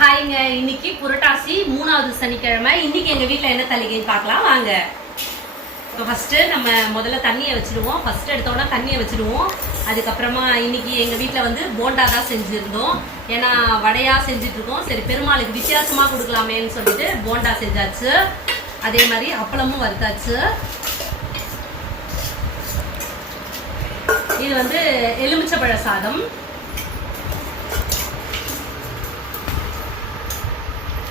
ஹாய்ங்க, இன்னைக்கு புரட்டாசி 3வது சனிக்கிழமை. இன்னைக்கு எங்க வீட்டில் என்ன தள்ளிக்கைன்னு பார்க்கலாம் வாங்க. இப்போ ஃபர்ஸ்ட் நம்ம முதல்ல தண்ணியை வச்சிடுவோம். ஃபர்ஸ்ட் எடுத்தோன்னா தண்ணியை வச்சிடுவோம். அதுக்கப்புறமா இன்னைக்கு எங்க வீட்டில் வந்து போண்டா தான் செஞ்சிருந்தோம். ஏன்னா வடையா செஞ்சுட்டு இருக்கோம். சரி, பெருமாளுக்கு வித்தியாசமா கொடுக்கலாமேன்னு சொல்லிட்டு போண்டா செஞ்சாச்சு. அதே மாதிரி அப்பளமும் வறுத்தாச்சு. இது வந்து எலுமிச்சப்பழ சாதம்.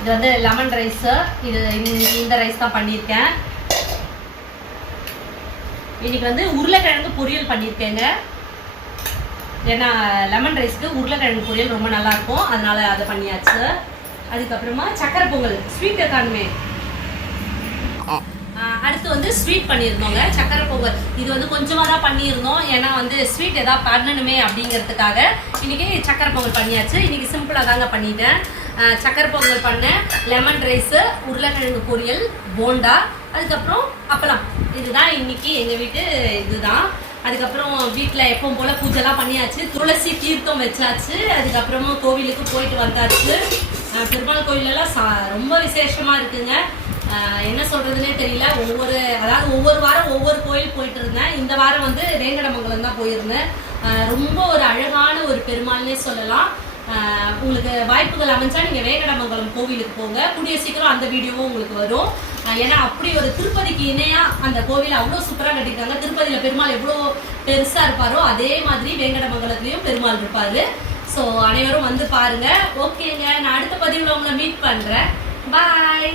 இது வந்து லெமன் ரைஸ். இது இந்த ரைஸ் தான் பண்ணியிருக்கேன். இன்னைக்கு வந்து உருளைக்கிழங்கு பொரியல் பண்ணியிருக்கேங்க. ஏன்னா லெமன் ரைஸ்க்கு உருளைக்கிழங்கு பொரியல் ரொம்ப நல்லா இருக்கும், அதனால அதை பண்ணியாச்சு. அதுக்கப்புறமா சக்கரை பொங்கல், ஸ்வீட் எக்கானுமே. அடுத்து வந்து ஸ்வீட் பண்ணியிருந்தோங்க, சக்கரை பொங்கல். இது வந்து கொஞ்சமாக தான் பண்ணியிருந்தோம், ஏன்னா வந்து ஸ்வீட் எதாவது பண்ணணுமே அப்படிங்கிறதுக்காக இன்னைக்கு சக்கரை பொங்கல் பண்ணியாச்சு. இன்னைக்கு சிம்பிளாக தாங்க பண்ணிட்டேன். சக்கரை பொங்கல் பண்ணேன், லெமன் ரைஸு, உருளைக்கிழங்கு பொரியல், போண்டா, அதுக்கப்புறம் அப்பளம். இதுதான் இன்னைக்கு எங்கள் வீட்டு இதுதான். அதுக்கப்புறம் வீட்டில் எப்பவும் போல் பூஜைலாம் பண்ணியாச்சு. துளசி தீர்த்தம் வச்சாச்சு. அதுக்கப்புறமும் கோவிலுக்கு போயிட்டு வந்தாச்சு. பெருமாள் கோயிலெல்லாம் ரொம்ப விசேஷமாக இருக்குங்க. என்ன சொல்கிறதுனே தெரியல. ஒவ்வொரு வாரம் ஒவ்வொரு கோயில் போயிட்டு இருந்தேன். இந்த வாரம் வந்து வேங்கடமங்கலம் தான் போயிருந்தேன். ரொம்ப ஒரு அழகான ஒரு பெருமாள்னே சொல்லலாம். உங்களுக்கு வாய்ப்புகள் அமைஞ்சா நீங்கள் வேங்கடமங்கலம் கோவிலுக்கு போங்க. கூடிய சீக்கிரம் அந்த வீடியோவும் உங்களுக்கு வரும். ஏன்னா அப்படி ஒரு திருப்பதிக்கு இணையாக அந்த கோவில் அவ்வளோ சூப்பராக கட்டியிருக்காங்க. திருப்பதியில் பெருமாள் எவ்வளோ பெருசாக இருப்பாரோ அதே மாதிரி வேங்கடமங்கலத்துலேயும் பெருமாள் இருப்பார். ஸோ அனைவரும் வந்து பாருங்கள். ஓகேங்க, நான் அடுத்த பதிவில் உங்களை மீட் பண்ணுறேன். பாய்.